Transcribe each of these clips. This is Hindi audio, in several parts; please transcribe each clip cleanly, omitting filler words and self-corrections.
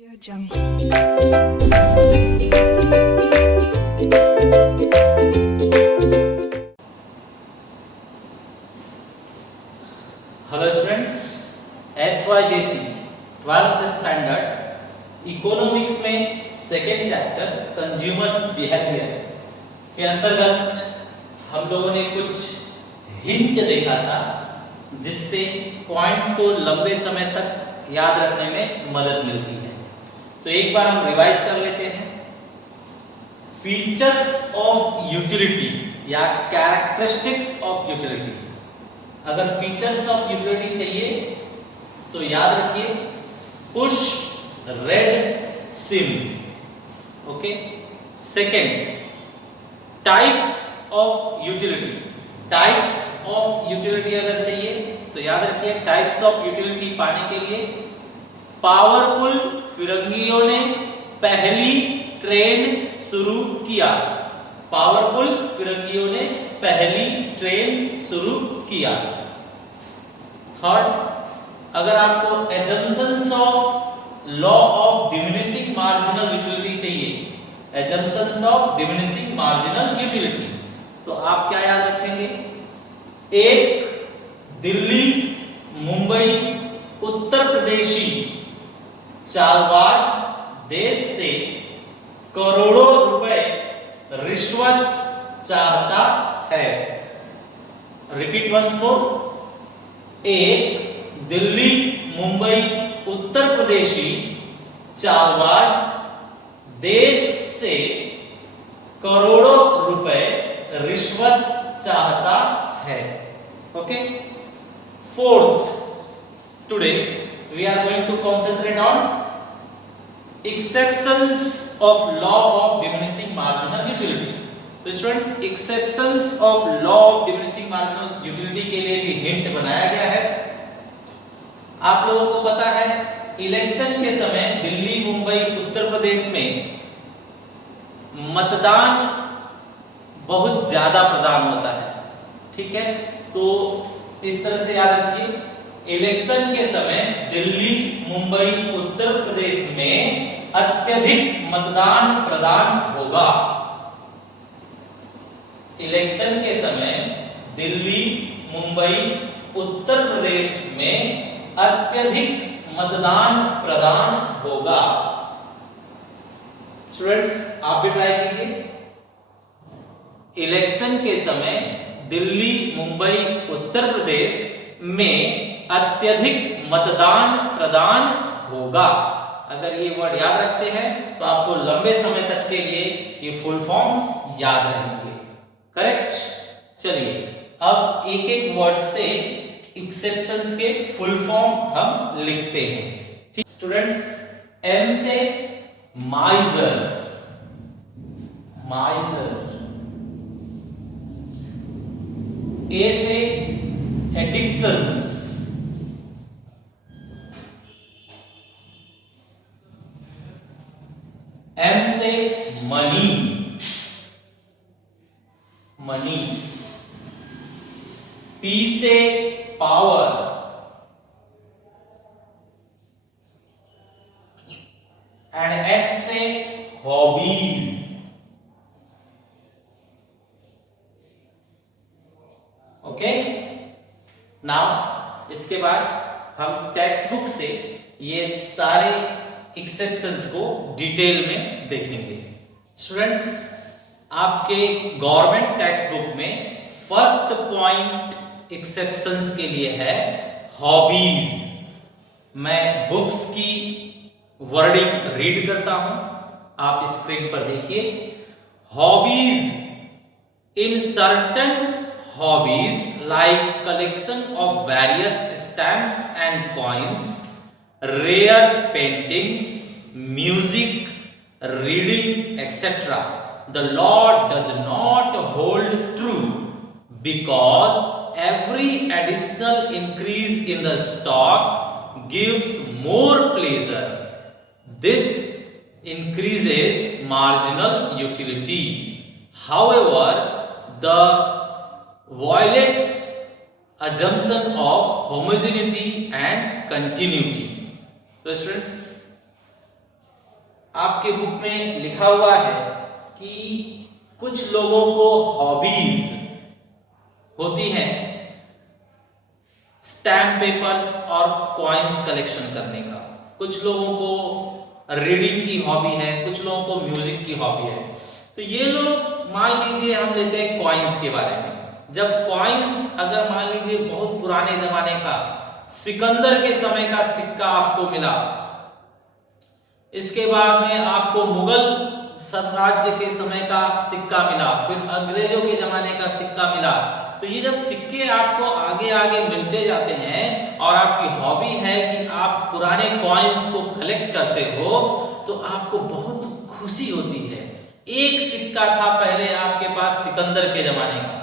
Audio Jungle. Hello students, SYJC 12th standard economics में सेकेंड चैप्टर कंज्यूमर्स बिहेवियर के अंतर्गत हम लोगों ने कुछ हिंट देखा था जिससे पॉइंट्स को लंबे समय तक याद रखने में मदद मिलती है। तो एक बार हम रिवाइज कर लेते हैं। फीचर्स ऑफ यूटिलिटी या कैरेक्टरिस्टिक्स ऑफ यूटिलिटी। अगर फीचर्स ऑफ यूटिलिटी चाहिए तो याद रखिए push red SIM. Okay. Second, types of utility. Types of utility अगर चाहिए तो याद रखिए टाइप्स ऑफ यूटिलिटी पाने के लिए पावरफुल फिरंगियों ने पहली ट्रेन शुरू किया। पावरफुल फिरंगियों ने पहली ट्रेन शुरू किया। थर्ड, अगर आपको assumptions of law of diminishing marginal utility चाहिए, assumptions of diminishing marginal utility, तो आप क्या याद रखेंगे? एक, दिल्ली मुंबई उत्तर प्रदेशी चालबाज देश से करोड़ों रुपए रिश्वत चाहता है। Repeat once more. एक, दिल्ली मुंबई उत्तर प्रदेशी चालबाज देश से करोड़ों रुपए रिश्वत चाहता है। Okay. Fourth, today we are going to concentrate on exceptions of law of diminishing marginal utility. तो students, exceptions of law of diminishing marginal utility के लिए भी हिंट बनाया गया है। आप लोगों को पता है इलेक्शन के समय दिल्ली मुंबई उत्तर प्रदेश में मतदान बहुत ज्यादा प्रदान होता है। ठीक है, तो इस तरह से याद रखिए इलेक्शन के समय दिल्ली मुंबई उत्तर प्रदेश में अत्यधिक मतदान प्रदान होगा। इलेक्शन के समय दिल्ली मुंबई उत्तर प्रदेश में अत्यधिक मतदान प्रदान होगा। स्टूडेंट्स, आप भी ट्राई कीजिए। इलेक्शन के समय दिल्ली मुंबई उत्तर प्रदेश में अत्यधिक मतदान प्रदान होगा। अगर ये वर्ड याद रखते हैं तो आपको लंबे समय तक के लिए ये फुल फॉर्म्स याद रहेंगे। करेक्ट। चलिए अब एक एक वर्ड से एक्सेप्शंस के फुल फॉर्म हम लिखते हैं। ठीक स्टूडेंट्स, एम से माइजर, माइजर। ए से एडिक्शंस, एम से मनी, मनी। पी से पावर, एंड एच से हॉबीज। ओके। नाउ इसके बाद हम टेक्स्ट बुक से ये सारे एक्सेप्शंस को डिटेल में देखेंगे। स्टूडेंट्स, आपके गवर्नमेंट टेक्स्ट बुक में फर्स्ट पॉइंट एक्सेप्शंस के लिए है हॉबीज। मैं बुक्स की वर्डिंग रीड करता हूं, आप स्क्रीन पर देखिए। Hobbies in certain hobbies like collection of various stamps and coins, rare paintings, music, reading, etc. The law does not hold true because every additional increase in the stock gives more pleasure. This increases marginal utility. However, the violates assumption of homogeneity and continuity. तो स्टूडेंट्स, आपके बुक में लिखा हुआ है कि कुछ लोगों को हॉबीज होती हैं स्टैम्प पेपर्स और कॉइन्स कलेक्शन करने का। कुछ लोगों को रीडिंग की हॉबी है, कुछ लोगों को म्यूजिक की हॉबी है। तो ये लोग मान लीजिए हम लेते हैं कॉइन्स के बारे में। जब कॉइन्स अगर मान लीजिए बहुत पुराने जमाने का सिकंदर के समय का सिक्का आपको मिला, इसके बाद में आपको मुगल साम्राज्य के समय का सिक्का मिला, फिर अंग्रेजों के जमाने का सिक्का मिला, तो ये जब सिक्के आपको आगे आगे मिलते जाते हैं और आपकी हॉबी है कि आप पुराने कॉइन्स को कलेक्ट करते हो, तो आपको बहुत खुशी होती है। एक सिक्का था पहले आपके पास सिकंदर के जमाने का,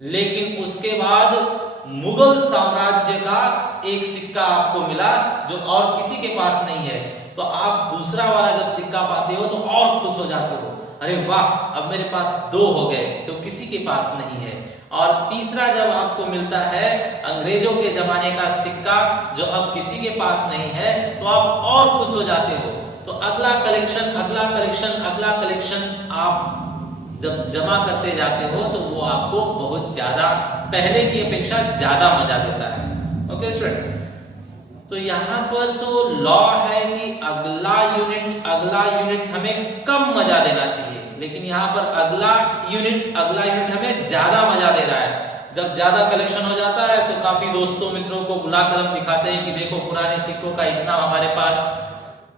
लेकिन उसके बाद मुगल साम्राज्य का एक सिक्का आपको मिला जो और किसी के पास नहीं है, तो आप दूसरा वाला जब सिक्का पाते हो तो और खुश हो जाते हो, अरे वाह अब मेरे पास दो हो गए जो किसी के पास नहीं है। और तीसरा जब आपको मिलता है अंग्रेजों के जमाने का सिक्का जो अब किसी के पास नहीं है, तो आप और खुश हो जाते हो। तो अगला कलेक्शन अगला कलेक्शन अगला कलेक्शन आप जब जमा करते जाते हो तो वो आपको बहुत ज्यादा पहले की अपेक्षा ज्यादा मजा देता है। ओके स्टूडेंट्स, तो यहाँ पर तो लॉ है कि अगला यूनिट हमें कम मजा देना चाहिए, लेकिन यहाँ पर अगला यूनिट हमें ज्यादा मजा दे रहा है। जब ज्यादा कलेक्शन हो जाता है तो काफी दोस्तों मित्रों को बुलाकर हम दिखाते हैं कि देखो पुराने सिक्कों का इतना हमारे पास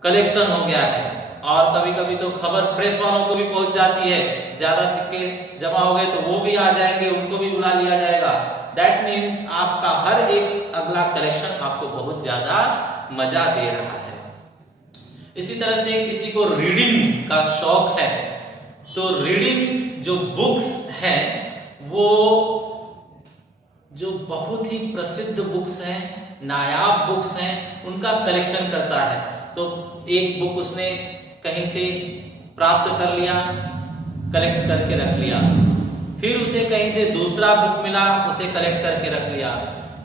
कलेक्शन हो गया है। और कभी कभी तो खबर प्रेस वालों को भी पहुंच जाती है, ज्यादा सिक्के जमा हो गए तो वो भी आ जाएंगे, उनको भी बुला लिया जाएगा। दैट मीन्स आपका हर एक अगला कलेक्शन आपको बहुत ज्यादा मजा दे रहा है। इसी तरह से किसी को रीडिंग का शौक है, तो रीडिंग जो बुक्स हैं वो जो बहुत ही प्रसिद्ध बुक्स हैं, नायाब बुक्स हैं, उनका कलेक्शन करता है। तो एक बुक उसने कहीं से प्राप्त कर लिया, कलेक्ट करके रख लिया, फिर उसे कहीं से दूसरा बुक मिला, उसे कलेक्ट करके रख लिया,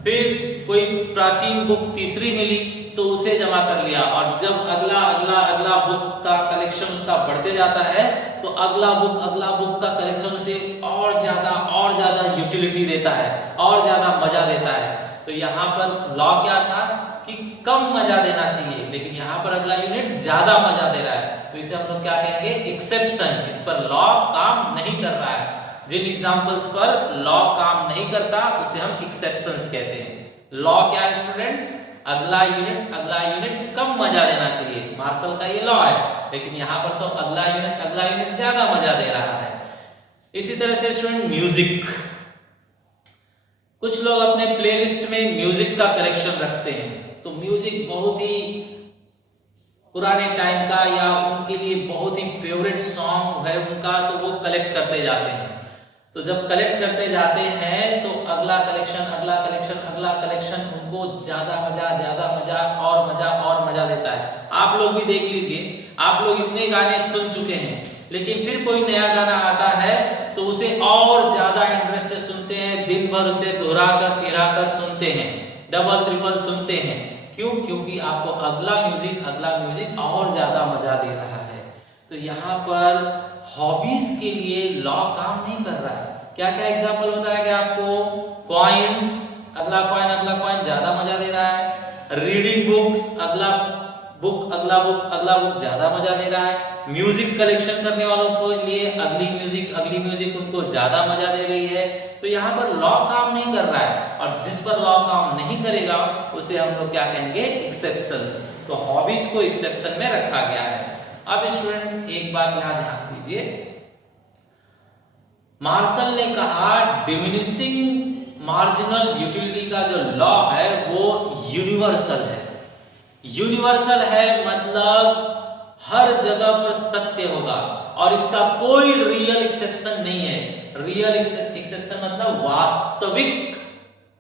फिर कोई प्राचीन बुक तीसरी मिली तो उसे जमा कर लिया, और जब अगला बुक का कलेक्शन उसका बढ़ते जाता है तो अगला बुक का कलेक्शन उसे और ज्यादा यूटिलिटी देता है, और ज्यादा मजा देता है। तो यहाँ पर लॉ क्या था कि कम मजा देना चाहिए, लेकिन यहाँ पर अगला यूनिट ज्यादा मजा दे रहा है, तो इसे हम लोग क्या कहेंगे, एक्सेप्शन। इस पर लॉ काम नहीं कर रहा है। जिन एग्जांपल्स पर लॉ काम नहीं करता उसे हम एक्सेप्शंस कहते हैं। लॉ क्या है स्टूडेंट्स, अगला यूनिट कम मजा देना चाहिए। मार्शल का ये लॉ है, लेकिन यहाँ पर तो अगला यूनिट ज्यादा मजा दे रहा है। इसी तरह से स्टूडेंट म्यूजिक, कुछ लोग अपने प्लेलिस्ट में म्यूजिक का कलेक्शन रखते हैं। तो म्यूजिक बहुत ही पुराने टाइम का या उनके लिए बहुत ही फेवरेट सॉन्ग है उनका, तो वो कलेक्ट करते जाते हैं। तो जब कलेक्ट करते जाते हैं तो अगला कलेक्शन उनको ज्यादा मजा और मजा देता है। आप लोग भी देख लीजिए, आप लोग इतने गाने सुन चुके हैं, लेकिन फिर कोई नया गाना आता है तो उसे और ज्यादा इंटरेस्ट से सुनते हैं, दिन भर उसे दोहरा कर सुनते हैं, डबल ट्रिपल सुनते हैं। क्यों? क्योंकि आपको अगला म्यूजिक और ज्यादा मजा दे रहा है। तो यहाँ पर हॉबीज के लिए लॉ काम नहीं कर रहा है। क्या क्या एग्जांपल बताया गया आपको, कॉइन्स, अगला कॉइन ज्यादा मजा दे रहा है। रीडिंग बुक्स, अगला बुक ज्यादा मजा दे रहा है। म्यूजिक कलेक्शन करने वालों को लिए अगली म्यूजिक उनको ज्यादा मजा दे रही है। तो यहाँ पर लॉ काम नहीं कर रहा है, और जिस पर लॉ काम नहीं करेगा उसे हम लोग क्या कहेंगे, एक्सेप्शंस। तो हॉबीज को एक्सेप्शन में रखा गया है। अब स्टूडेंट एक बात यहाँ ध्यान दीजिए, मार्शल ने कहा डिमिनिशिंग मार्जिनल यूटिलिटी का जो लॉ है वो यूनिवर्सल है। यूनिवर्सल है मतलब हर जगह पर सत्य होगा, और इसका कोई रियल एक्सेप्शन नहीं है। रियल एक्सेप्शन मतलब वास्तविक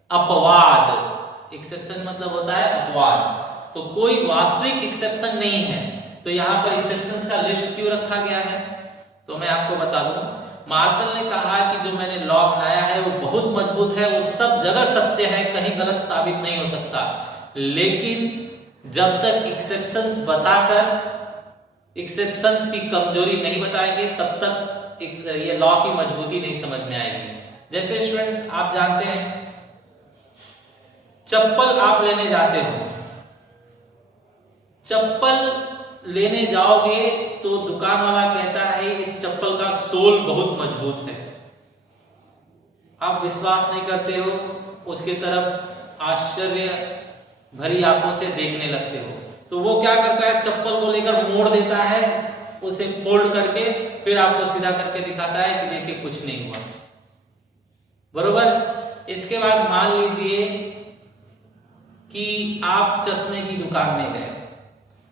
अपवाद, एक्सेप्शन मतलब होता है अपवाद, तो कोई वास्तविक एक्सेप्शन नहीं है। तो यहाँ पर एक्सेप्शंस का लिस्ट क्यों रखा गया है, तो मैं आपको बता दूं। मार्शल ने कहा कि जो मैंने लॉ बनाया है वो बहुत मजबूत है, वो सब जगह सत्य है, कहीं गलत साबित नहीं हो सकता, लेकिन जब तक एक्सेप्शंस बताकर एक्सेप्शंस की कमजोरी नहीं बताएंगे तब तक ये लॉ की मजबूती नहीं समझ में आएगी। जैसे स्टूडेंट्स आप जानते हैं, चप्पल आप लेने जाते हो, चप्पल लेने जाओगे तो दुकान वाला कहता है इस चप्पल का सोल बहुत मजबूत है, आप विश्वास नहीं करते हो, उसके तरफ आश्चर्य भरी आंखों से देखने लगते हो, तो वो क्या करता है चप्पल को लेकर मोड़ देता है, उसे फोल्ड करके फिर आपको सीधा करके दिखाता है कि देखिए कुछ नहीं हुआ, बरोबर। इसके बाद मान लीजिए कि आप चश्मे की दुकान में गए,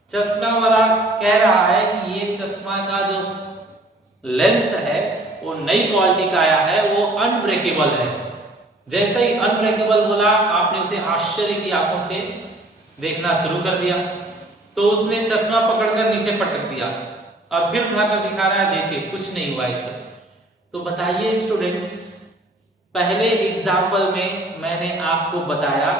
चश्मा वाला कह रहा है कि ये चश्मा का जो लेंस है वो नई क्वालिटी का आया है, वो अनब्रेकेबल है। जैसे ही अनब्रेकेबल बोला, आपने उसे आश्चर्य की आंखों से देखना शुरू कर दिया, तो उसने चश्मा पकड़कर नीचे पटक दिया और फिर उठाकर दिखा रहा है देखिए कुछ नहीं हुआ इसे। तो बताइए स्टूडेंट्स, पहले एग्जाम्पल में मैंने आपको बताया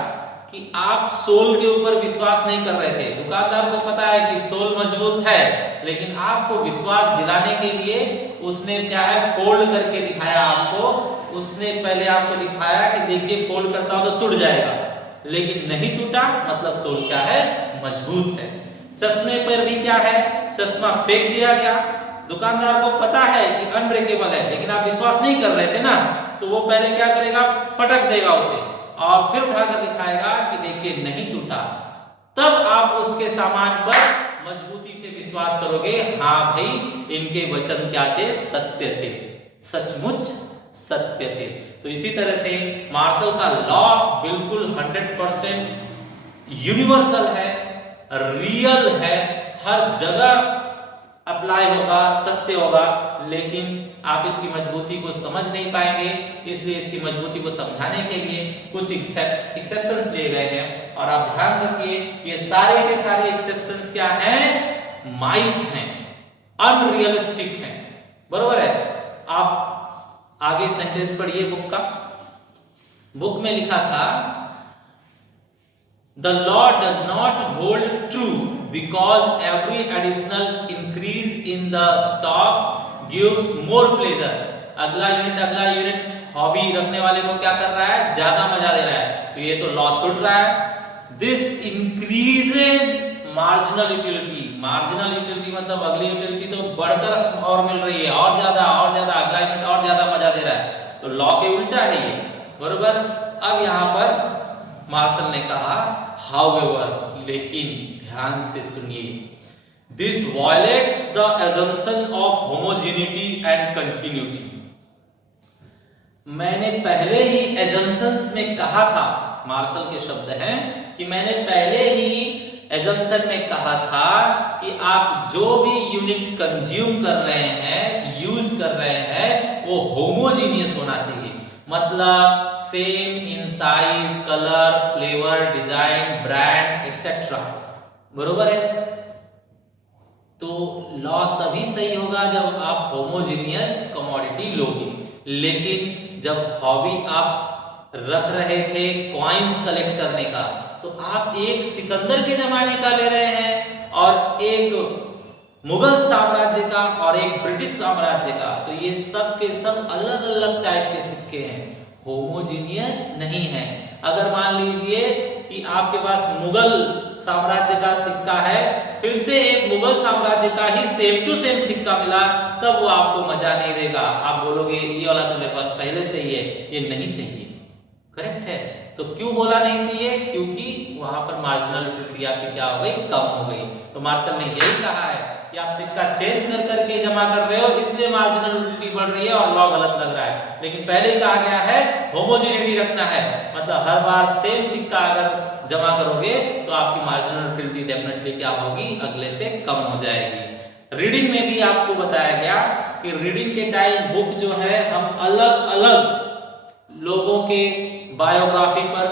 कि आप सोल के ऊपर विश्वास नहीं कर रहे थे, दुकानदार को पता है कि सोल मजबूत है, लेकिन आपको विश्वास दिलाने के लिए उसने क्या है फोल्ड करके दिखाया आपको। उसने पहले आपको दिखाया कि देखिए फोल्ड करता हूं तो टूट जाएगा, लेकिन नहीं टूटा, मतलब सोल क्या है मजबूत है। चश्मे पर भी क्या है, चश्मा फेंक दिया गया, दुकानदार को पता है कि अनब्रेकेबल है, लेकिन आप विश्वास नहीं कर रहे थे ना, तो वो पहले क्या करेगा पटक देगा उसे और फिर उठाकर दिखाएगा कि देखिए नहीं टूटा। तब आप उसके सामान पर मजबूती से विश्वास करोगे, हाँ भाई इनके वचन क्या थे, सत्य थे, सचमुच सत्य थे। तो इसी तरह से मार्शल का लॉ बिल्कुल 100% यूनिवर्सल है, रियल है, हर जगह अप्लाई होगा, सत्य होगा, लेकिन आप इसकी मजबूती को समझ नहीं पाएंगे। इसलिए इसकी मजबूती को समझाने के लिए कुछ एक्सेप्शंस लिए गए हैं, और आप ध्यान रखिए ये सारे के सारे एक्सेप्शंस क्या हैं, माइथ हैं, अनरियलिस्टिक हैं, बरोबर है। आप आगे सेंटेंस पढ़िए बुक का। बुक में लिखा था The law does not hold true because every additional increase in the stock gives more pleasure। अगला यूनिट हॉबी रखने वाले को क्या कर रहा है, ज्यादा मजा दे रहा है, तो ये तो लॉ टूट रहा है। This increases marginal utility। marginal utility मतलब अगली यूटिलिटी तो बढ़कर और मिल रही है, और ज्यादा, अगला यूनिट और ज्यादा मजा दे रहा है, तो लॉ के उल्टा है ये, बरोबर। अब यहाँ पर मार्शल ने कहा however, लेकिन ध्यान से सुनिए, this violates the assumption of homogeneity and continuity। मैंने पहले ही assumptions में कहा था, मार्शल के शब्द हैं कि मैंने पहले ही assumption में कहा था कि आप जो भी यूनिट कंज्यूम कर रहे हैं, यूज कर रहे हैं, वो होमोजीनियस होना चाहिए, मतलब same in size, colour, flavour, design, brand etcetera, बरोबर है। तो लॉ तभी सही होगा जब आप होमोजीनियस कमोडिटी लोगे। लेकिन जब हॉबी आप रख रहे थे कॉइन्स कलेक्ट करने का, तो आप एक सिकंदर के जमाने का ले रहे हैं और एक मुगल साम्राज्य का और एक ब्रिटिश साम्राज्य का, तो ये सब के सब अलग अलग टाइप के सिक्के हैं, होमोजीनियस नहीं है। अगर मान लीजिए कि आपके पास मुगल साम्राज्य का सिक्का है, फिर से एक मुगल साम्राज्य का ही सेम टू सेम सिक्का मिला, तब वो आपको मजा नहीं देगा, आप बोलोगे ये वाला तो मेरे पास पहले से ही है, ये नहीं चाहिए, करेक्ट है। तो क्यों बोला नहीं चाहिए, क्योंकि वहां पर मार्जिनल यूटिलिटी आपकी क्या हो गई, कम हो गई। तो मार्शल ने यही कहा है कि आप सिक्का चेंज कर करके जमा कर रहे हो, इसलिए मार्जिनल यूटिलिटी बढ़ रही है और लॉ गलत लग रहा है। लेकिन पहले ही कहा गया है होमोजेनिटी रखना है, मतलब हर बार सेम सिक्का अगर जमा करोगे तो आपकी मार्जिनल यूटिलिटी डेफिनेटली क्या होगी, अगले से कम हो जाएगी। रीडिंग में भी आपको बताया गया कि रीडिंग के टाइम बुक जो है हम अलग अलग लोगों के बायोग्राफी पर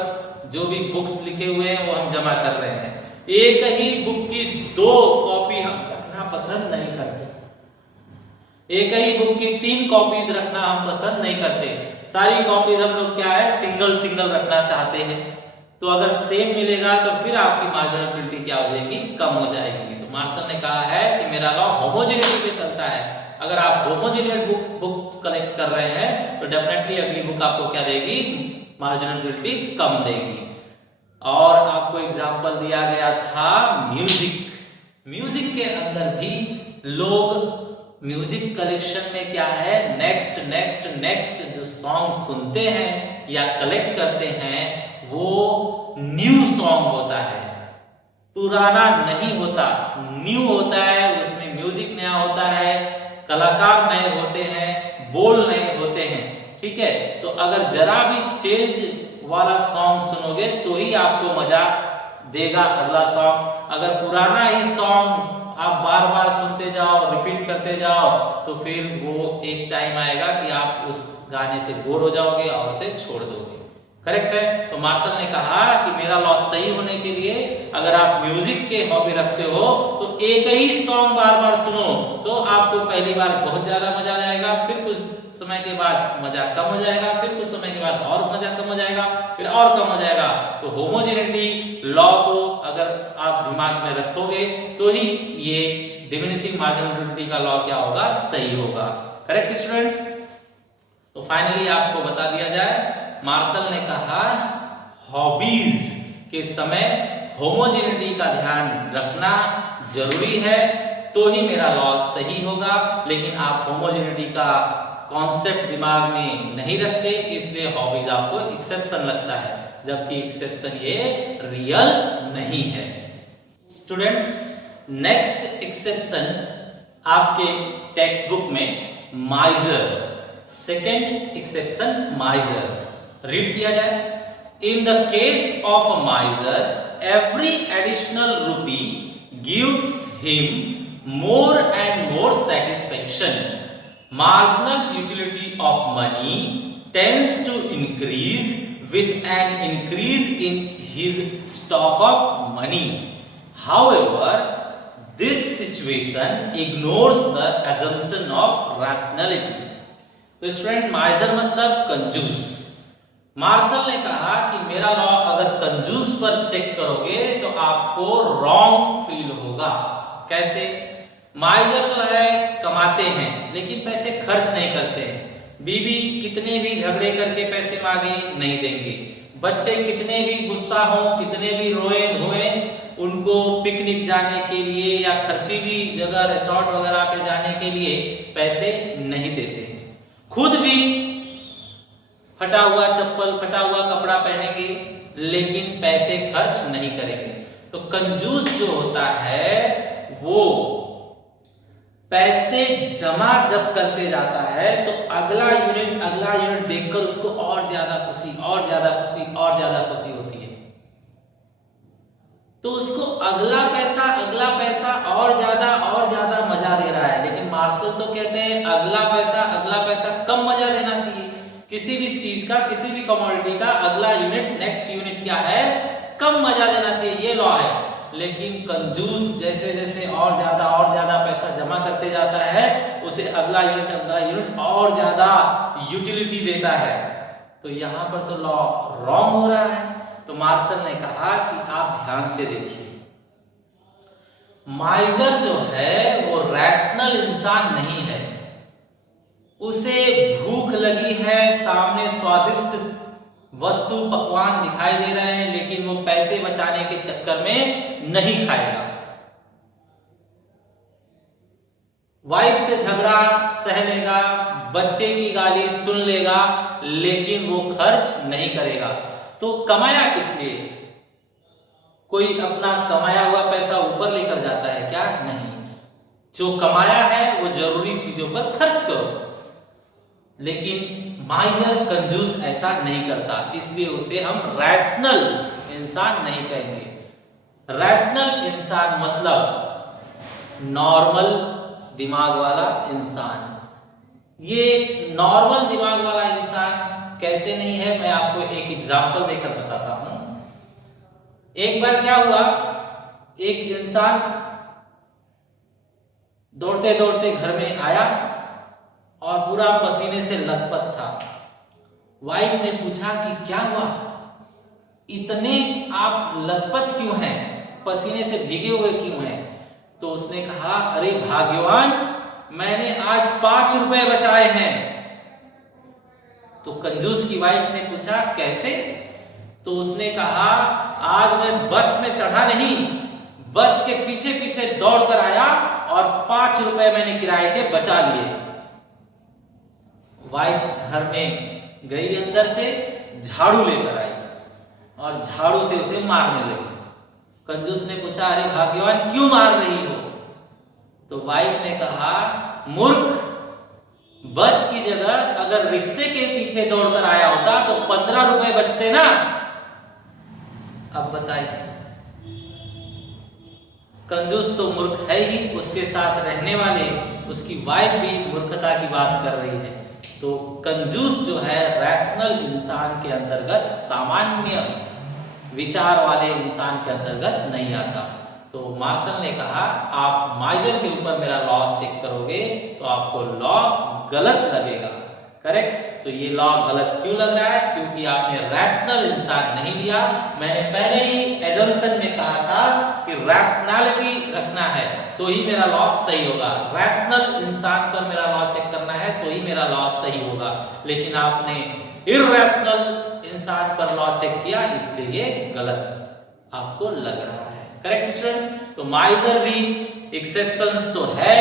जो भी बुक्स लिखे हुए हैं वो हम जमा कर रहे हैं। एक ही बुक की 2 कॉपी हम रखना पसंद नहीं करते, एक ही बुक की 3 कॉपीज रखना हम पसंद नहीं करते, सारी कॉपीज हम लोग क्या है सिंगल सिंगल रखना चाहते हैं। तो अगर सेम मिलेगा तो फिर आपकी मार्जिनल यूटिलिटी क्या हो जाएगी, कम हो जाएगी। तो मार्शल ने कहा है कि मेरा लॉ होमोजेनिटी पे चलता है। अगर आप होमोजेनियस बुक कलेक्ट कर रहे हैं तो डेफिनेटली अगली बुक आपको क्या देगी, मार्जिनलिटी कम देगी। और आपको एग्जांपल दिया गया था म्यूजिक। म्यूजिक के अंदर भी लोग म्यूजिक कलेक्शन में क्या है, नेक्स्ट नेक्स्ट नेक्स्ट जो सॉन्ग सुनते हैं या कलेक्ट करते हैं वो न्यू सॉन्ग होता है, पुराना नहीं होता, न्यू होता है। उसमें म्यूजिक नया होता है, कलाकार नए होते हैं, बोल नए होते हैं। ठीक है, तो अगर जरा भी चेंज वाला सॉन्ग सुनोगे तो ही आपको मजा देगा अगला सॉन्ग। अगर पुराना ही सॉन्ग आप बार बार सुनते जाओ, रिपीट करते जाओ, तो फिर वो एक टाइम आएगा कि आप उस गाने से बोर हो जाओगे और उसे छोड़ दोगे। करेक्ट है। तो मार्शल ने कहा कि मेरा लॉ सही होने के लिए अगर आप म्यूजिक के हॉबी रखते हो तो एक ही सॉन्ग बार बार सुनो, तो आपको पहली बार बहुत ज्यादा मजा आएगा, फिर कुछ समय के बाद मजा कम हो जाएगा, फिर कुछ समय के बाद और मजा कम हो जाएगा, फिर और कम हो जाएगा। तो होमोजेनिटी लॉ को अगर आप दिमाग में रखोगे तो ही ये डिमिनिशिंग मार्जिनलिटी का लॉ क्या होगा, सही होगा। Correct students. तो फाइनली आपको बता दिया जाए, मार्शल ने कहा हॉबीज के समय होमोजेनिटी का ध्यान रखना जरूरी है, तो ही मेरा लॉ सही होगा। लेकिन आप होमोजेनिटी का कॉन्सेप्ट दिमाग में नहीं रखते, इसलिए हॉबीज आपको एक्सेप्शन लगता है, जबकि एक्सेप्शन ये रियल नहीं है। स्टूडेंट्स, नेक्स्ट एक्सेप्शन आपके टेक्स्ट बुक में miser, second exception miser read किया जाए। In the case of a miser, every additional rupee gives him more and more satisfaction. Marginal utility of money tends to increase with an increase in his stock of money. However, this situation ignores the assumption of rationality. तो स्टूडेंट, माइजर मतलब कंजूस। मार्शल ने कहा कि मेरा लॉ अगर कंजूस पर चेक करोगे तो आपको रॉन्ग फील होगा। कैसे? माइजर जो है कमाते हैं लेकिन पैसे खर्च नहीं करते हैं। बीवी कितने भी झगड़े करके पैसे मांगे नहीं देंगे। बच्चे कितने भी गुस्सा हो, कितने भी रोए धोए, उनको पिकनिक जाने के लिए या खर्चीली जगह रिसोर्ट वगैरह पे जाने के लिए पैसे नहीं देते। खुद भी फटा हुआ चप्पल, फटा हुआ कपड़ा पहनेंगे लेकिन पैसे खर्च नहीं करेंगे। तो कंजूस जो होता है वो पैसे जमा जब करते जाता है तो अगला यूनिट देखकर उसको और ज्यादा खुशी, और ज्यादा खुशी, और ज्यादा खुशी होती है। तो उसको अगला पैसा और ज्यादा मजा दे रहा है। लेकिन मार्शल तो कहते हैं अगला पैसा कम मजा देना चाहिए। किसी भी चीज का, किसी भी कमोडिटी का अगला यूनिट, नेक्स्ट यूनिट क्या है, कम मजा देना चाहिए, ये लॉ है। लेकिन कंजूस जैसे जैसे और ज्यादा पैसा जमा करते जाता है उसे अगला यूनिट और ज्यादा यूटिलिटी देता है। तो यहां पर तो लॉ रॉन्ग हो रहा है। तो मार्शल ने कहा कि आप ध्यान से देखिए, माइजर जो है वो रैशनल इंसान नहीं है। उसे भूख लगी है, सामने स्वादिष्ट वस्तु पकवान दिखाई दे रहे हैं, लेकिन वो पैसे बचाने के चक्कर में नहीं खाएगा। वाइफ से झगड़ा सह लेगा, बच्चे की गाली सुन लेगा, लेकिन वो खर्च नहीं करेगा। तो कमाया किस लिए? कोई अपना कमाया हुआ पैसा ऊपर लेकर जाता है क्या? नहीं। जो कमाया है वो जरूरी चीजों पर खर्च करो। लेकिन माइजर कंजूस ऐसा नहीं करता, इसलिए उसे हम रैशनल इंसान नहीं कहेंगे। रैशनल इंसान मतलब नॉर्मल दिमाग वाला इंसान। ये नॉर्मल दिमाग वाला इंसान कैसे नहीं है, मैं आपको एक एग्जांपल देकर बताता हूं। एक बार क्या हुआ, एक इंसान दौड़ते दौड़ते घर में आया और पूरा पसीने से लथपथ था। वाइफ ने पूछा कि क्या हुआ, इतने आप लथपथ क्यों हैं, पसीने से भीगे हुए क्यों हैं? तो उसने कहा, अरे भाग्यवान, मैंने आज 5 रुपए बचाए हैं। तो कंजूस की वाइफ ने पूछा, कैसे? तो उसने कहा, आज मैं बस में चढ़ा नहीं, बस के पीछे पीछे दौड़ कर आया और 5 रुपए मैंने किराए के बचा लिए। वाइफ घर में गई, अंदर से झाड़ू लेकर आई और झाड़ू से उसे मारने लगी। कंजूस ने पूछा, अरे भाग्यवान, क्यों मार रही हो? तो वाइफ ने कहा, मूर्ख, बस की जगह अगर रिक्शे के पीछे दौड़कर आया होता तो 15 रुपए बचते ना। अब बताइए, कंजूस तो मूर्ख है ही, उसके साथ रहने वाले उसकी वाइफ भी मूर्खता की बात कर रही है। तो कंजूस जो है रैशनल इंसान के अंतर्गत, सामान्य विचार वाले इंसान के अंतर्गत नहीं आता। तो मार्शल ने कहा, आप माइजर के ऊपर मेरा लॉ चेक करोगे तो आपको लॉ गलत लगेगा। करेक्ट? तो ये लॉ गलत क्यों लग रहा है? क्योंकि आपने रैशनल इंसान नहीं लिया। मैंने पहले ही एजम्पशन में कहा था कि रैशनैलिटी रखना है तो ही मेरा लॉ सही होगा। रैशनल इंसान पर मेरा लॉ चेक करना है तो ही मेरा लॉ सही होगा। लेकिन आपने इर्रेशनल इंसान पर लॉ चेक किया, इसलिए ये गलत आपको लग रहा है। Correct students? तो माइजर भी एक्सेप्शंस तो है,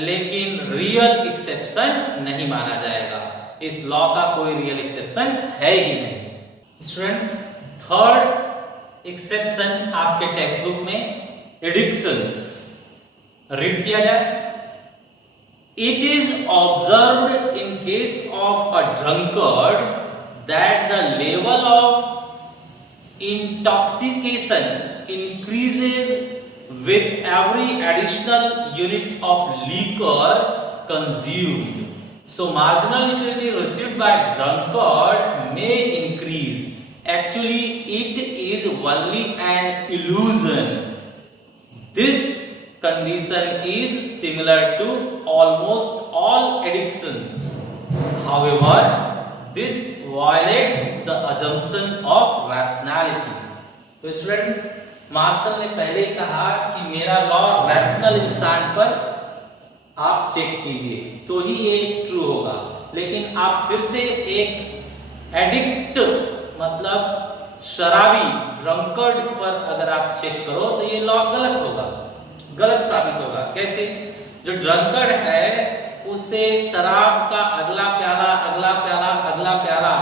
लेकिन रियल एक्सेप्शन नहीं माना जाएगा। इस लॉ का कोई रियल एक्सेप्शन है ही नहीं। स्टूडेंट्स, थर्ड एक्सेप्शन आपके टेक्स्ट बुक में एडिक्शंस रीड किया जाए। It is observed in case of a drunkard that the level of intoxication increases with every additional unit of liquor consumed. So marginal utility received by drunkard may increase. Actually, it is only an illusion. This condition is similar to almost all addictions. However, this violates the assumption of rationality. तो स्टूडेंट्स, मार्शल ने पहले ही कहा कि मेरा लॉ रैशनल इंसान पर आप चेक कीजिए तो ही ये ट्रू होगा। लेकिन आप फिर से एक एडिक्ट मतलब शराबी ड्रंकर्ड पर अगर आप चेक करो तो ये लॉ गलत होगा, गलत साबित होगा। कैसे? जो ड्रंकर्ड है उसे शराब का अगला प्याला, अगला प्याला, अगला प्याला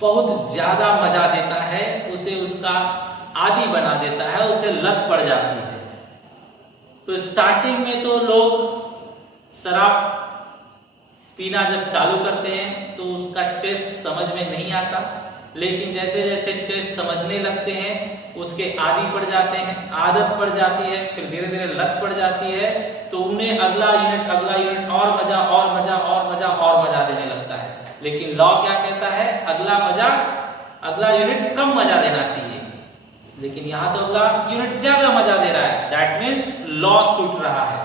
बहुत ज्यादा मजा देता है, उसे उसका आदी बना देता है, उसे लत पड़ जाती है। तो स्टार्टिंग में तो लोग शराब पीना जब चालू करते हैं तो उसका टेस्ट समझ में नहीं आता, लेकिन जैसे जैसे टेस्ट समझने लगते हैं उसके आदी पड़ जाते हैं, आदत पड़ जाती है, फिर धीरे धीरे लत पड़ जाती है, तो उन्हें अगला यूनिट और मजा और मजा और मजा और मजा देने लगता है। लेकिन लॉ क्या कहता है? अगला यूनिट कम मजा देना चाहिए, लेकिन यहां तो अगला यूनिट ज्यादा मजा दे रहा है। दैट मीन्स लॉ टूट रहा है।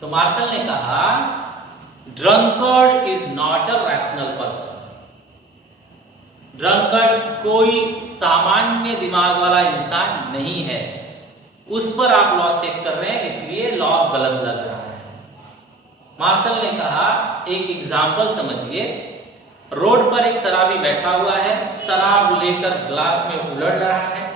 तो मार्शल ने कहा, drunkard is not a rational person. Drunkard कोई सामान्य दिमाग वाला इंसान नहीं है, उस पर आप लॉ चेक कर रहे हैं, इसलिए लॉ गलत लग रहा है। मार्शल ने कहा, एक एग्जाम्पल समझिए। रोड पर एक शराबी बैठा हुआ है, शराब लेकर ग्लास में उलट रहा है।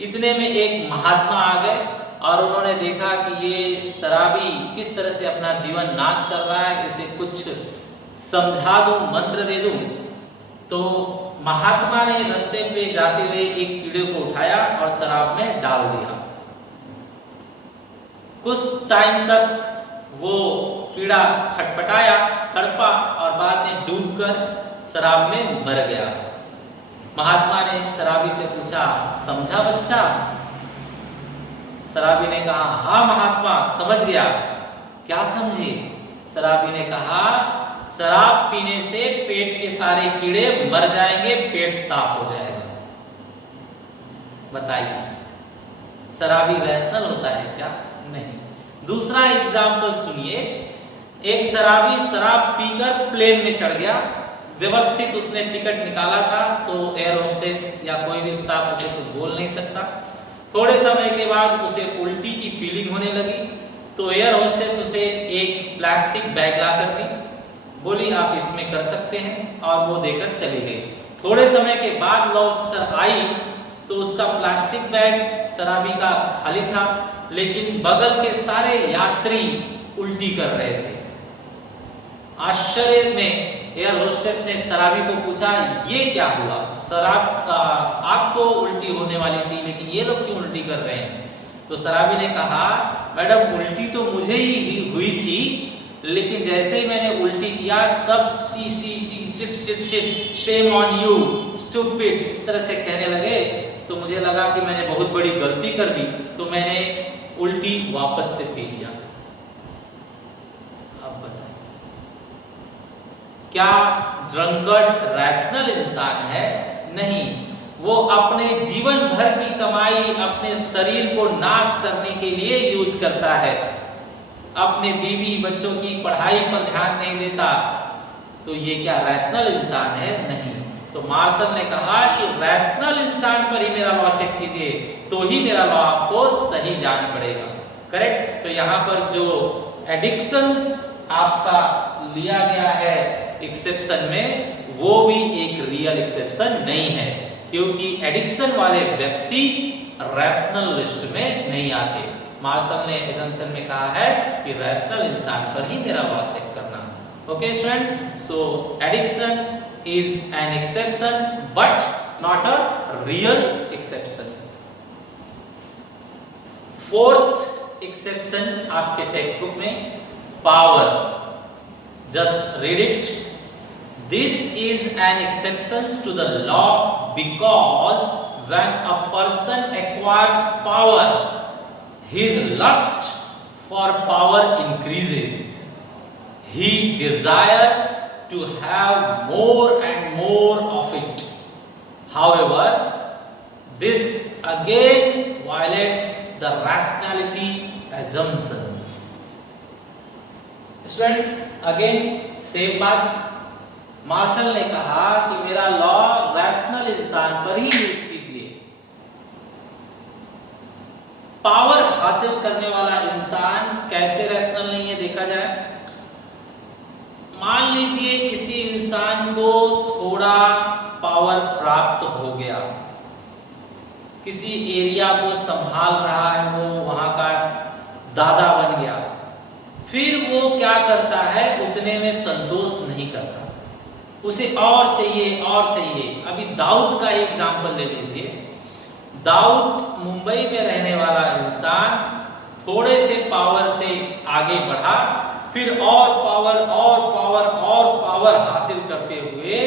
इतने में एक महात्मा आ गए और उन्होंने देखा कि ये शराबी किस तरह से अपना जीवन नाश कर रहा है, इसे कुछ समझा दूं, मंत्र दे दूं। तो महात्मा ने रास्ते पे जाते हुए एक कीड़े को उठाया और शराब में डाल दिया। कुछ टाइम तक वो कीड़ा छटपटाया, तड़पा और बाद में डूबकर शराब में मर गया। महात्मा ने शराबी से पूछा, समझा बच्चा? शराबी ने कहा, हाँ महात्मा, समझ गया। क्या समझे? शराबी ने कहा, शराब पीने से पेट के सारे कीड़े मर जाएंगे, पेट साफ हो जाएगा। बताइए, शराबी रैशनल होता है क्या? नहीं। दूसरा एग्जाम्पल सुनिए। एक शराबी शराब पीकर प्लेन में चढ़ गया, व्यवस्थित उसने टिकट निकाला था, तो एयर होस्टेस या कोई भी स्टाफ उसे कुछ बोल नहीं सकता। थोड़े समय के बाद उसे उल्टी की फीलिंग होने लगी, तो एयर होस्टेस उसे एक प्लास्टिक बैग ला कर दी, बोली आप इसमें कर सकते हैं, और वो देकर चली गई। थोड़े समय के बाद लौट कर आई तो उसका प्लास्टिक बैग शराबी का खाली था, लेकिन बगल के सारे यात्री उल्टी कर रहे थे। आश्चर्य में एयर होस्टेस ने शराबी को पूछा, ये क्या हुआ? शराब आपको उल्टी होने वाली थी, लेकिन ये लोग क्यों उल्टी कर रहे हैं? तो शराबी ने कहा, मैडम उल्टी तो मुझे ही हुई थी, लेकिन जैसे ही मैंने उल्टी किया सब सी shit shit shit shame on you stupid इस तरह से कहने लगे, तो मुझे लगा कि मैंने बहुत बड़ी गलती कर दी, तो मैंने उल्टी वापस से पी लिया। अब बताइए, क्या ड्रंकर्ड रैशनल इंसान है? नहीं, वो अपने जीवन भर की कमाई अपने शरीर को नाश करने के लिए यूज करता है, अपने बीवी बच्चों की पढ़ाई पर ध्यान नहीं देता, तो ये क्या रैशनल इंसान है? नहीं। तो मार्शल ने कहा कि रैशनल इंसान पर ही मेरा लॉ चेक कीजिए, तो ही मेरा लॉ आपको सही जान पड़ेगा। करेक्ट? तो यहाँ पर जो एडिक्शंस आपका लिया गया है एक्सेप्शन में, वो भी एक रियल एक्सेप्शन नहीं है, क्योंकि एडिक्शन वाले व्यक्ति रैशनल लिस्ट में नहीं आते। मार्शल ने एजम्पशन में कहा है कि रैशनल इंसान पर ही मेरा लॉ चेक करना। Okay student, so addiction is an exception but not a real exception. Fourth exception आपके टेक्स्ट बुक में, power. Just read it. This is an exception to the law because when a person acquires power, his lust for power increases. He desires to have more and more of it. However, this again violates the rationality assumptions. Students, again same बात। मार्शल ने कहा कि मेरा लॉ रैशनल इंसान पर ही यूज कीजिए। पावर हासिल करने वाला इंसान कैसे रैशनल नहीं है देखा जाए। मान लीजिए किसी इंसान को थोड़ा पावर प्राप्त हो गया, किसी एरिया को संभाल रहा है, वो वहां का दादा बन गया, फिर वो क्या करता है, उतने में संतोष नहीं करता, उसे और चाहिए और चाहिए। अभी दाऊद का एग्जाम्पल ले लीजिए। दाऊद मुंबई में रहने वाला इंसान थोड़े से पावर से आगे बढ़ा, फिर और पावर और पावर और पावर हासिल करते हुए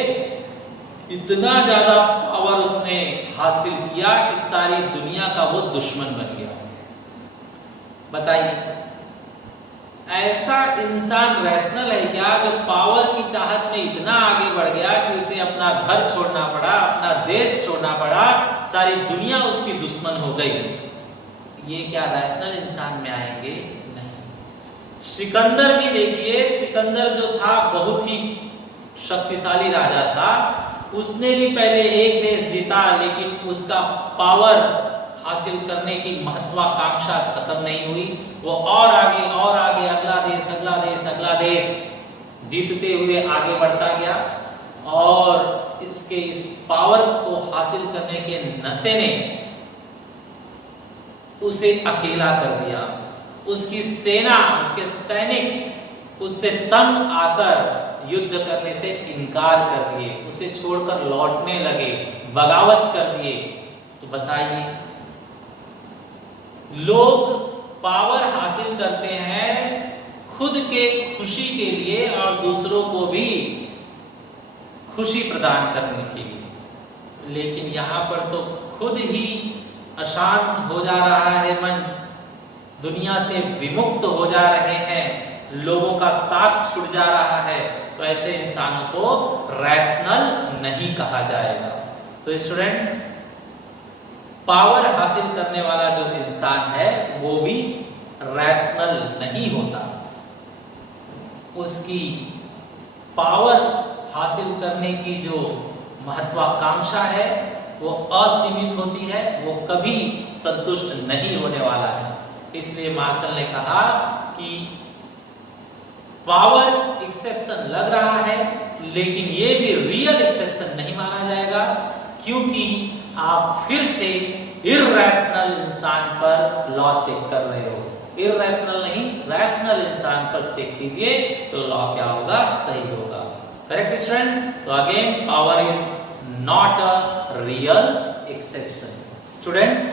इतना ज्यादा पावर उसने हासिल किया कि सारी दुनिया का वो दुश्मन बन गया। बताइए, ऐसा इंसान रैशनल है क्या जो पावर की चाहत में इतना आगे बढ़ गया कि उसे अपना घर छोड़ना पड़ा, अपना देश छोड़ना पड़ा, सारी दुनिया उसकी दुश्मन हो गई? ये क्या रैशनल इंसान में आएंगे? नहीं। सिकंदर भी देखिए, सिकंदर जो था बहुत ही शक्तिशाली राजा था, उसने भी पहले एक देश जीता, लेकिन उसका पावर हासिल करने की महत्वाकांक्षा खत्म नहीं हुई। वो और आगे अगला देश अगला देश अगला देश जीतते हुए आगे बढ़ता गया, और इसके इस पावर को हासिल करने के नशे ने उसे अकेला कर दिया। उसकी सेना, उसके सैनिक उससे तंग आकर युद्ध करने से इनकार कर दिए, उसे छोड़कर लौटने लगे, बगावत कर दिए। तो बताइए, लोग पावर हासिल करते हैं खुद के खुशी के लिए और दूसरों को भी खुशी प्रदान करने के लिए, लेकिन यहाँ पर तो खुद ही अशांत हो जा रहा है मन, दुनिया से विमुक्त हो जा रहे हैं, लोगों का साथ छूट जा रहा है, तो ऐसे इंसानों को रैशनल नहीं कहा जाएगा। तो स्टूडेंट्स, पावर हासिल करने वाला जो इंसान है वो भी रैशनल नहीं होता। उसकी पावर हासिल करने की जो महत्वाकांक्षा है वो असीमित होती है, वो कभी संतुष्ट नहीं होने वाला है। इसलिए मार्शल ने कहा कि पावर एक्सेप्शन लग रहा है, लेकिन ये भी रियल एक्सेप्शन नहीं माना जाएगा, क्योंकि आप फिर से इर्रेशनल इंसान पर लॉ चेक कर रहे हो। इर्रेशनल नहीं, रैशनल इंसान पर चेक कीजिए तो लॉ क्या होगा, सही होगा। Correct students? तो again power is not a real exception. Students,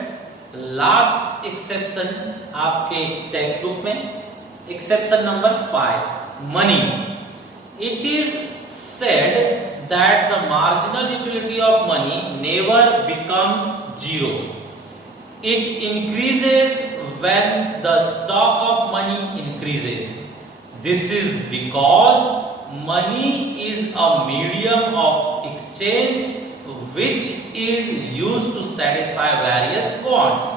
last exception आपके टेक्स्ट बुक में, exception number 5, money. It is said that the marginal utility of money never becomes zero. It increases when the stock of money increases. This is because money is a medium of exchange which is used to satisfy various wants.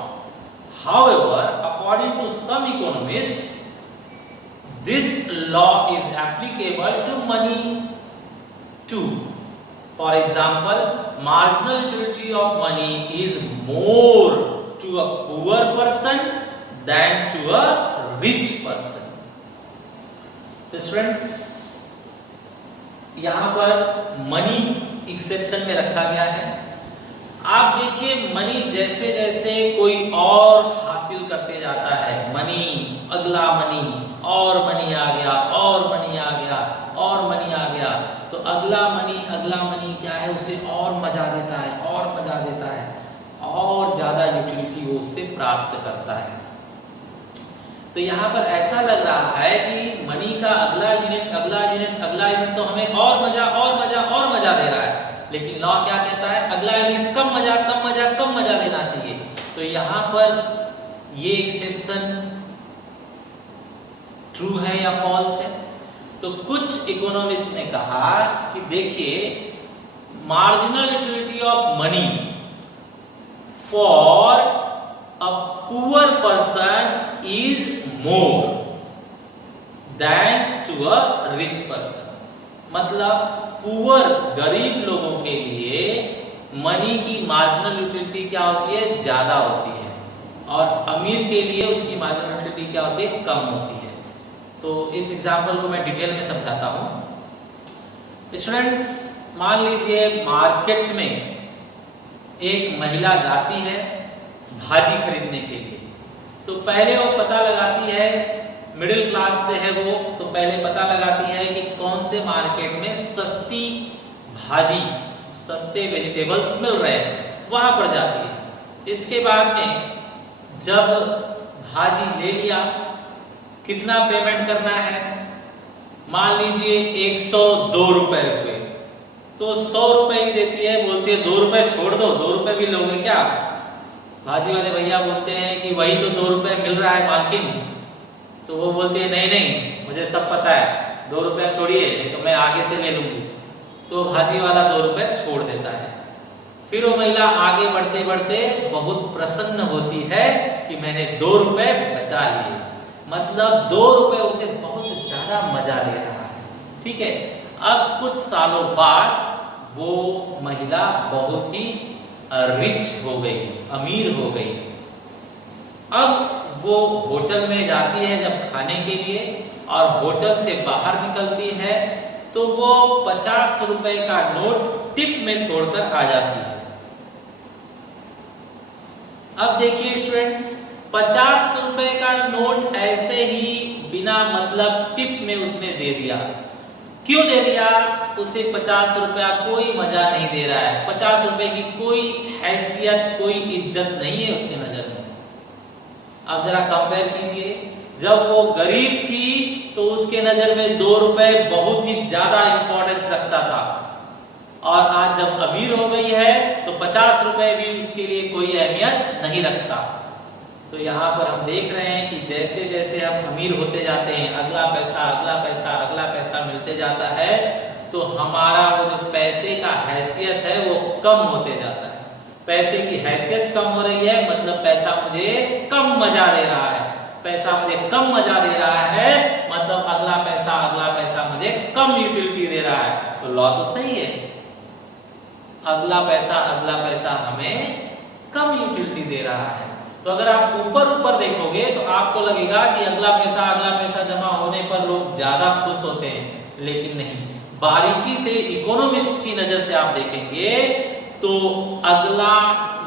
However, according to some economists, this law is applicable to money too. For example, marginal utility of money is more to a poor person than to a rich person. तो स्टूडेंट्स, यहाँ पर मनी एक्सेप्शन में रखा गया है। आप देखिए, मनी जैसे जैसे कोई और हासिल करते जाता है, मनी, अगला मनी, और मनी आ गया, और मनी आ गया, और मनी आ गया, तो अगला मनी क्या है, उसे और मजा देता है, और मजा देता है, और ज्यादा यूटिलिटी वो उससे प्राप्त करता है। तो यहाँ पर ऐसा लग रहा है कि मनी का अगला यूनिट तो हमें और मजा दे रहा है, लेकिन लॉ क्या कहता है, अगला यूनिट कम मजा देना चाहिए। तो यहाँ पर ये एक्सेप्शन ट्रू है या फॉल्स है? तो कुछ इकोनॉमिस्ट ने कहा कि देखिए, marginal utility of money for a poor person is more than to a rich person. मतलब पुअर, गरीब लोगों के लिए मनी की मार्जिनल यूटिलिटी क्या होती है, ज्यादा होती है, और अमीर के लिए उसकी मार्जिनल यूटिलिटी क्या होती है, कम होती है। तो इस एग्जाम्पल को मैं डिटेल में समझाता हूँ। स्टूडेंट्स, मान लीजिए मार्केट में एक महिला जाती है भाजी खरीदने के लिए। तो पहले वो पता लगाती है, मिडिल क्लास से है वो, तो पहले पता लगाती है कि कौन से मार्केट में सस्ती भाजी, सस्ते वेजिटेबल्स मिल रहे हैं, वहां पर जाती है। इसके बाद में जब भाजी ले लिया, कितना पेमेंट करना है, मान लीजिए 102 रुपए हुए, तो 100 रुपए ही देती है, बोलती है 2 रुपए छोड़ दो, 2 रुपए भी लोगे क्या? भाजी वाले भैया बोलते हैं कि वही तो 2 रुपए मिल रहा है मालकिन। तो वो बोलती है नहीं, मुझे सब पता है, 2 रुपया छोड़िए, नहीं तो मैं आगे से ले लूंगी। तो भाजी वाला 2 रुपए छोड़ देता है। फिर वो महिला आगे बढ़ते बढ़ते बहुत प्रसन्न होती है कि मैंने 2 रुपए बचा लिए। मतलब 2 रुपए उसे बहुत ज्यादा मजा दे रहा है। ठीक है, अब कुछ सालों बाद वो महिला बहुत ही रिच हो गई, अमीर हो गई। अब वो होटल में जाती है जब खाने के लिए, और होटल से बाहर निकलती है तो वो 50 रुपए का नोट टिप में छोड़कर आ जाती है। अब देखिए स्टूडेंट्स, 50 रुपए का नोट ऐसे ही बिना मतलब टिप में उसने दे दिया। क्यों दे दिया? उसे 50 रुपया कोई मजा नहीं दे रहा है, 50 रुपए की कोई हैसियत, कोई इज्जत नहीं है उसके नजर में। आप जरा कंपेयर कीजिए, जब वो गरीब थी तो उसके नजर में 2 रुपए बहुत ही ज्यादा इंपॉर्टेंस रखता था, और आज जब अमीर हो गई है तो 50 रुपए भी उसके लिए कोई अहमियत नहीं रखता। तो यहाँ पर हम देख रहे हैं कि जैसे जैसे हम अमीर होते जाते हैं, अगला पैसा मिलते जाता है, तो हमारा वो जो पैसे का हैसियत है वो कम होते जाता है। पैसे की हैसियत कम हो रही है, मतलब पैसा मुझे कम मजा दे रहा है, पैसा मुझे कम मजा दे रहा है, मतलब अगला पैसा मुझे कम यूटिलिटी दे रहा है। तो लॉ तो सही है, अगला पैसा हमें कम यूटिलिटी दे रहा है। तो अगर आप ऊपर ऊपर देखोगे तो आपको लगेगा कि अगला पैसा जमा होने पर लोग ज्यादा खुश होते हैं, लेकिन नहीं। बारीकी से इकोनॉमिस्ट की नजर से आप देखेंगे तो अगला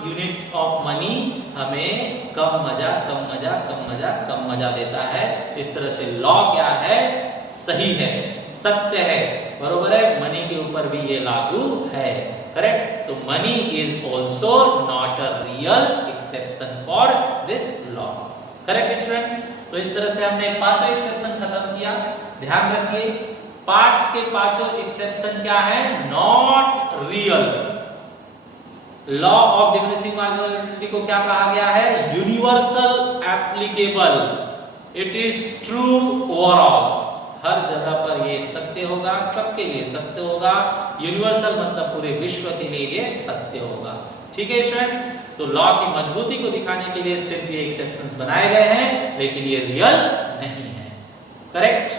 यूनिट ऑफ मनी हमें कम मजा देता है। इस तरह से लॉ क्या है, सही है, सत्य है, बरोबर है, मनी के ऊपर भी ये लागू है, करेक्ट। तो money is also not a real exception for this law, correct students. तो इस तरह से हमने पांचों एक्सेप्शन खत्म किया। ध्यान रखिए 5 के पांचों एक्सेप्शन क्या है, not real. Law of diminishing marginality को क्या कहा गया है, universal applicable, it is true overall, हर जगह पर ये सत्य होगा, सबके लिए सत्य होगा। यूनिवर्सल मतलब पूरे विश्व के लिए ये सत्य होगा, ठीक है स्टूडेंट्स। तो लॉ की मजबूती को दिखाने के लिए सिर्फ ये एक्सेप्शंस बनाए गए हैं, लेकिन ये रियल नहीं है, करेक्ट।